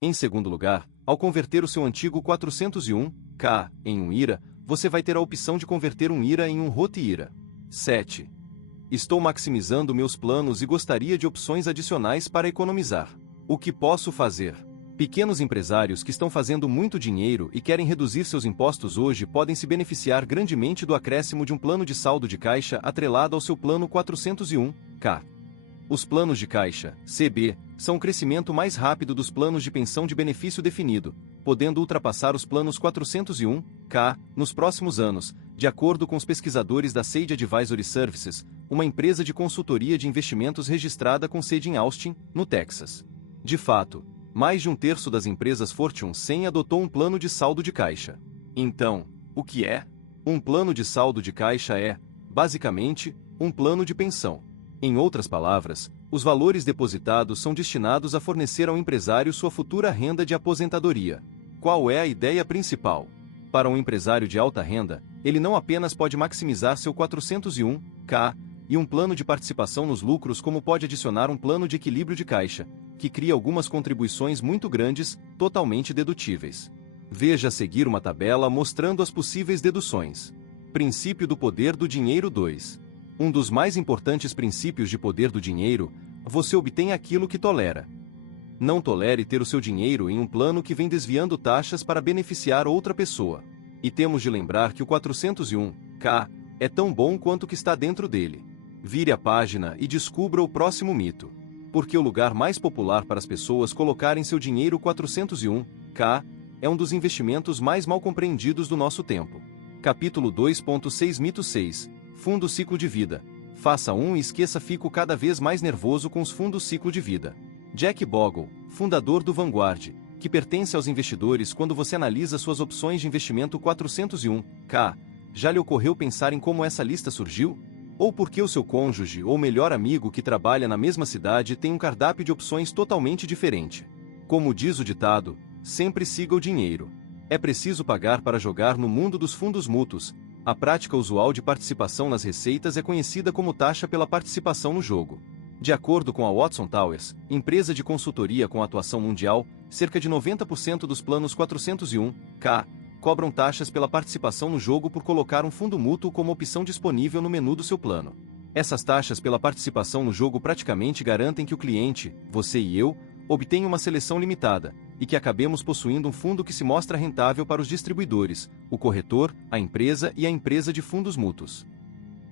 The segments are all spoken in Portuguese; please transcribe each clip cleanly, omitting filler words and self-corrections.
Em segundo lugar, ao converter o seu antigo 401k em um IRA, você vai ter a opção de converter um IRA em um Roth IRA. 7. Estou maximizando meus planos e gostaria de opções adicionais para economizar. O que posso fazer? Pequenos empresários que estão fazendo muito dinheiro e querem reduzir seus impostos hoje podem se beneficiar grandemente do acréscimo de um plano de saldo de caixa atrelado ao seu plano 401k. Os planos de caixa, CB, são o crescimento mais rápido dos planos de pensão de benefício definido, podendo ultrapassar os planos 401k nos próximos anos, de acordo com os pesquisadores da Sage Advisory Services, uma empresa de consultoria de investimentos registrada com sede em Austin, no Texas. De fato, mais de um terço das empresas Fortune 100 adotou um plano de saldo de caixa. Então, o que é? Um plano de saldo de caixa é, basicamente, um plano de pensão. Em outras palavras, os valores depositados são destinados a fornecer ao empresário sua futura renda de aposentadoria. Qual é a ideia principal? Para um empresário de alta renda, ele não apenas pode maximizar seu 401k e um plano de participação nos lucros, como pode adicionar um plano de equilíbrio de caixa, que cria algumas contribuições muito grandes, totalmente dedutíveis. Veja a seguir uma tabela mostrando as possíveis deduções. Princípio do poder do dinheiro 2. Um dos mais importantes princípios de poder do dinheiro: você obtém aquilo que tolera. Não tolere ter o seu dinheiro em um plano que vem desviando taxas para beneficiar outra pessoa. E temos de lembrar que o 401k é tão bom quanto o que está dentro dele. Vire a página e descubra o próximo mito. Porque o lugar mais popular para as pessoas colocarem seu dinheiro 401k é um dos investimentos mais mal compreendidos do nosso tempo. Capítulo 2.6 Mito 6. Fundo ciclo de vida. Faça um e esqueça. Fico cada vez mais nervoso com os fundos ciclo de vida. Jack Bogle, fundador do Vanguard, que pertence aos investidores. Quando você analisa suas opções de investimento 401k, já lhe ocorreu pensar em como essa lista surgiu? Ou porque o seu cônjuge ou melhor amigo que trabalha na mesma cidade tem um cardápio de opções totalmente diferente? Como diz o ditado, sempre siga o dinheiro. É preciso pagar para jogar no mundo dos fundos mútuos. A prática usual de participação nas receitas é conhecida como taxa pela participação no jogo. De acordo com a Watson Towers, empresa de consultoria com atuação mundial, cerca de 90% dos planos 401k cobram taxas pela participação no jogo por colocar um fundo mútuo como opção disponível no menu do seu plano. Essas taxas pela participação no jogo praticamente garantem que o cliente, você e eu, obtenha uma seleção limitada, e que acabemos possuindo um fundo que se mostra rentável para os distribuidores, o corretor, a empresa e a empresa de fundos mútuos.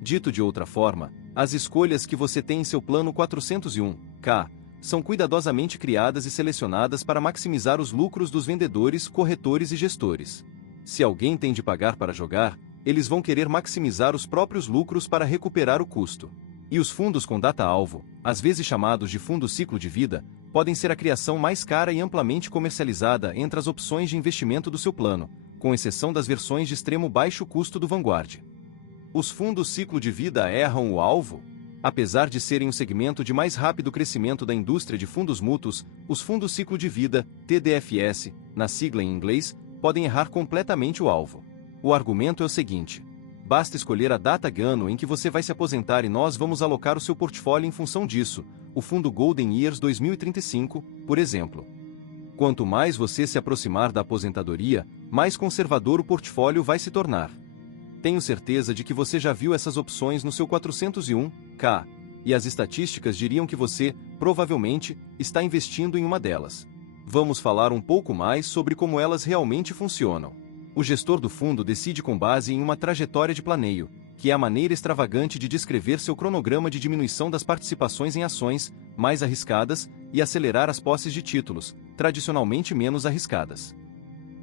Dito de outra forma, as escolhas que você tem em seu plano 401k são cuidadosamente criadas e selecionadas para maximizar os lucros dos vendedores, corretores e gestores. Se alguém tem de pagar para jogar, eles vão querer maximizar os próprios lucros para recuperar o custo. E os fundos com data-alvo, às vezes chamados de fundo ciclo de vida, podem ser a criação mais cara e amplamente comercializada entre as opções de investimento do seu plano, com exceção das versões de extremo baixo custo do Vanguard. Os fundos ciclo de vida erram o alvo? Apesar de serem um segmento de mais rápido crescimento da indústria de fundos mútuos, os fundos ciclo de vida, TDFS, na sigla em inglês, podem errar completamente o alvo. O argumento é o seguinte: basta escolher a data ano em que você vai se aposentar e nós vamos alocar o seu portfólio em função disso, o fundo Golden Years 2035, por exemplo. Quanto mais você se aproximar da aposentadoria, mais conservador o portfólio vai se tornar. Tenho certeza de que você já viu essas opções no seu 401k, e as estatísticas diriam que você, provavelmente, está investindo em uma delas. Vamos falar um pouco mais sobre como elas realmente funcionam. O gestor do fundo decide com base em uma trajetória de planeio, que é a maneira extravagante de descrever seu cronograma de diminuição das participações em ações mais arriscadas e acelerar as posses de títulos, tradicionalmente menos arriscadas.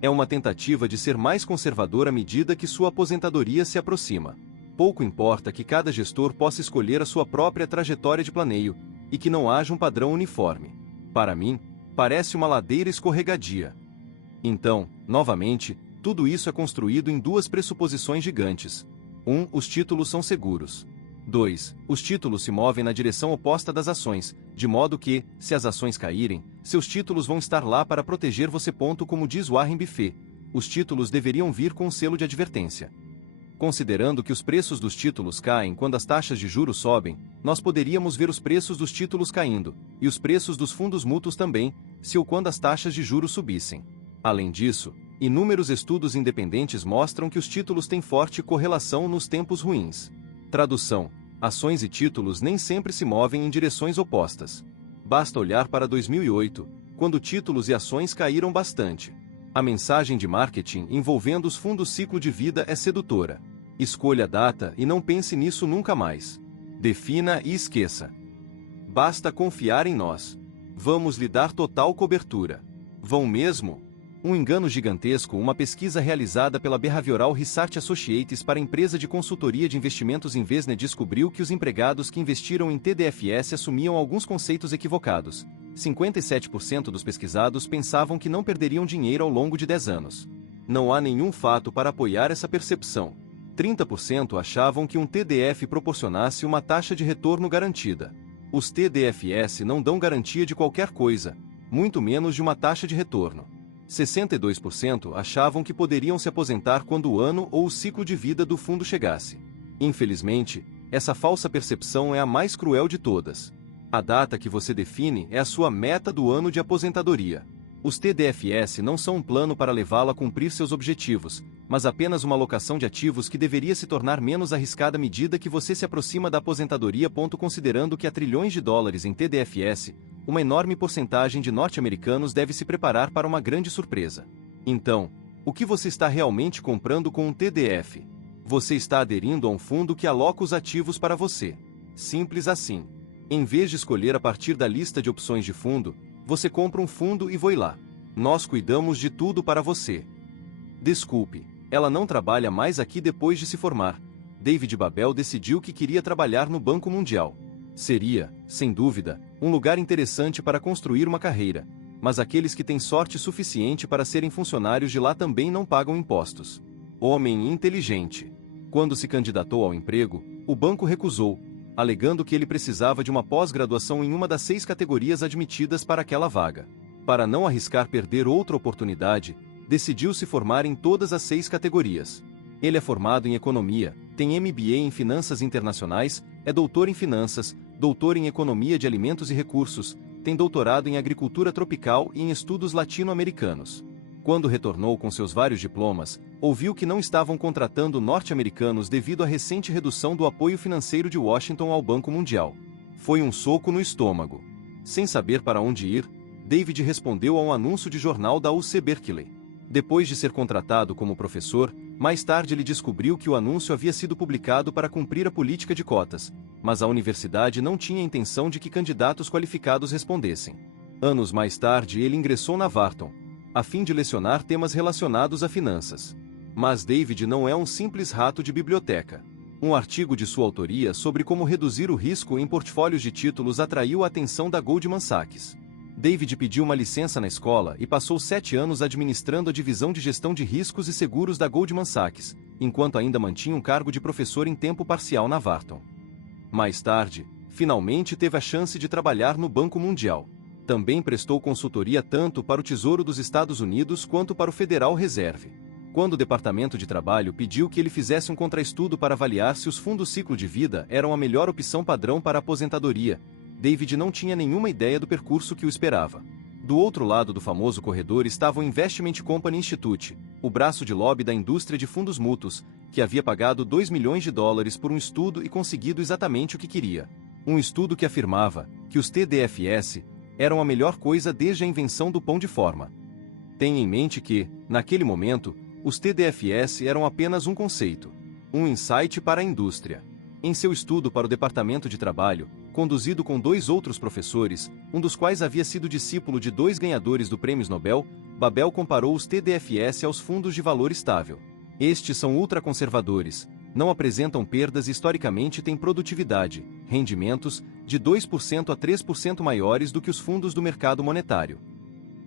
É uma tentativa de ser mais conservador à medida que sua aposentadoria se aproxima. Pouco importa que cada gestor possa escolher a sua própria trajetória de planeio, e que não haja um padrão uniforme. Para mim, parece uma ladeira escorregadia. Então, novamente, tudo isso é construído em duas pressuposições gigantes. 1. Os títulos são seguros. 2. Os títulos se movem na direção oposta das ações, de modo que, se as ações caírem, seus títulos vão estar lá para proteger você. Como diz Warren Buffett, os títulos deveriam vir com um selo de advertência. Considerando que os preços dos títulos caem quando as taxas de juros sobem, nós poderíamos ver os preços dos títulos caindo, e os preços dos fundos mútuos também, se ou quando as taxas de juros subissem. Além disso, inúmeros estudos independentes mostram que os títulos têm forte correlação nos tempos ruins. Tradução: ações e títulos nem sempre se movem em direções opostas. Basta olhar para 2008, quando títulos e ações caíram bastante. A mensagem de marketing envolvendo os fundos ciclo de vida é sedutora. Escolha a data e não pense nisso nunca mais. Defina e esqueça. Basta confiar em nós. Vamos lhe dar total cobertura. Vão mesmo? Um engano gigantesco. Uma pesquisa realizada pela Behavioral Research Associates para a empresa de consultoria de investimentos Invesne descobriu que os empregados que investiram em TDFS assumiam alguns conceitos equivocados. 57% dos pesquisados pensavam que não perderiam dinheiro ao longo de 10 anos. Não há nenhum fato para apoiar essa percepção. 30% achavam que um TDF proporcionasse uma taxa de retorno garantida. Os TDFS não dão garantia de qualquer coisa, muito menos de uma taxa de retorno. 62% achavam que poderiam se aposentar quando o ano ou o ciclo de vida do fundo chegasse. Infelizmente, essa falsa percepção é a mais cruel de todas. A data que você define é a sua meta do ano de aposentadoria. Os TDFS não são um plano para levá-lo a cumprir seus objetivos, mas apenas uma alocação de ativos que deveria se tornar menos arriscada à medida que você se aproxima da aposentadoria. Considerando que há trilhões de dólares em TDFS, uma enorme porcentagem de norte-americanos deve se preparar para uma grande surpresa. Então, o que você está realmente comprando com um TDF? Você está aderindo a um fundo que aloca os ativos para você. Simples assim. Em vez de escolher a partir da lista de opções de fundo, você compra um fundo e vai lá. Nós cuidamos de tudo para você. Desculpe, ela não trabalha mais aqui depois de se formar. David Babel decidiu que queria trabalhar no Banco Mundial. Seria, sem dúvida, um lugar interessante para construir uma carreira, mas aqueles que têm sorte suficiente para serem funcionários de lá também não pagam impostos. Homem inteligente. Quando se candidatou ao emprego, o banco recusou, alegando que ele precisava de uma pós-graduação em uma das 6 categorias admitidas para aquela vaga. Para não arriscar perder outra oportunidade, decidiu se formar em todas as 6 categorias. Ele é formado em economia, tem MBA em finanças internacionais, é doutor em finanças, doutor em economia de alimentos e recursos, tem doutorado em agricultura tropical e em estudos latino-americanos. Quando retornou com seus vários diplomas, ouviu que não estavam contratando norte-americanos devido à recente redução do apoio financeiro de Washington ao Banco Mundial. Foi um soco no estômago. Sem saber para onde ir, David respondeu a um anúncio de jornal da UC Berkeley. Depois de ser contratado como professor, mais tarde ele descobriu que o anúncio havia sido publicado para cumprir a política de cotas, mas a universidade não tinha intenção de que candidatos qualificados respondessem. Anos mais tarde ele ingressou na Wharton, a fim de lecionar temas relacionados a finanças. Mas David não é um simples rato de biblioteca. Um artigo de sua autoria sobre como reduzir o risco em portfólios de títulos atraiu a atenção da Goldman Sachs. David pediu uma licença na escola e passou 7 anos administrando a divisão de gestão de riscos e seguros da Goldman Sachs, enquanto ainda mantinha um cargo de professor em tempo parcial na Wharton. Mais tarde, finalmente teve a chance de trabalhar no Banco Mundial. Também prestou consultoria tanto para o Tesouro dos Estados Unidos quanto para o Federal Reserve. Quando o Departamento de Trabalho pediu que ele fizesse um contraestudo para avaliar se os fundos ciclo de vida eram a melhor opção padrão para a aposentadoria, David não tinha nenhuma ideia do percurso que o esperava. Do outro lado do famoso corredor estava o Investment Company Institute, o braço de lobby da indústria de fundos mútuos, que havia pagado $2 milhões por um estudo e conseguido exatamente o que queria. Um estudo que afirmava que os TDFS eram a melhor coisa desde a invenção do pão de forma. Tenha em mente que, naquele momento, os TDFS eram apenas um conceito, um insight para a indústria. Em seu estudo para o Departamento de Trabalho, conduzido com 2 outros professores, um dos quais havia sido discípulo de 2 ganhadores do Prêmio Nobel, Babel comparou os TDFS aos fundos de valor estável. Estes são ultraconservadores, não apresentam perdas e historicamente têm produtividade, rendimentos, de 2% a 3% maiores do que os fundos do mercado monetário.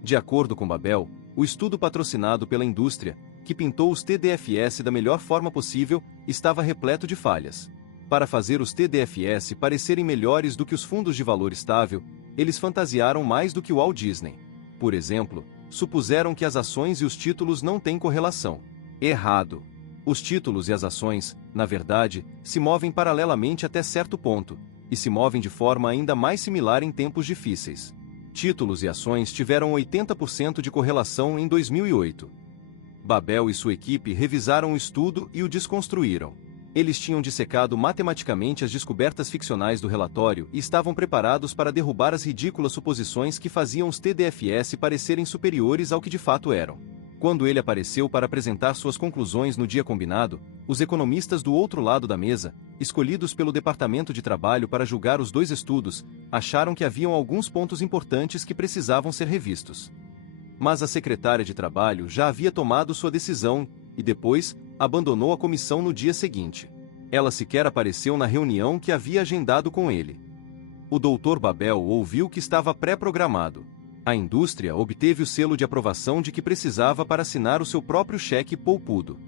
De acordo com Babel, o estudo patrocinado pela indústria, que pintou os TDFS da melhor forma possível, estava repleto de falhas. Para fazer os TDFS parecerem melhores do que os fundos de valor estável, eles fantasiaram mais do que o Walt Disney. Por exemplo, supuseram que as ações e os títulos não têm correlação. Errado. Os títulos e as ações, na verdade, se movem paralelamente até certo ponto, e se movem de forma ainda mais similar em tempos difíceis. Títulos e ações tiveram 80% de correlação em 2008. Babel e sua equipe revisaram o estudo e o desconstruíram. Eles tinham dissecado matematicamente as descobertas ficcionais do relatório e estavam preparados para derrubar as ridículas suposições que faziam os TDFS parecerem superiores ao que de fato eram. Quando ele apareceu para apresentar suas conclusões no dia combinado, os economistas do outro lado da mesa, escolhidos pelo Departamento de Trabalho para julgar os dois estudos, acharam que haviam alguns pontos importantes que precisavam ser revistos. Mas a secretária de Trabalho já havia tomado sua decisão, e depois, abandonou a comissão no dia seguinte. Ela sequer apareceu na reunião que havia agendado com ele. O Dr. Babel ouviu que estava pré-programado. A indústria obteve o selo de aprovação de que precisava para assinar o seu próprio cheque poupudo.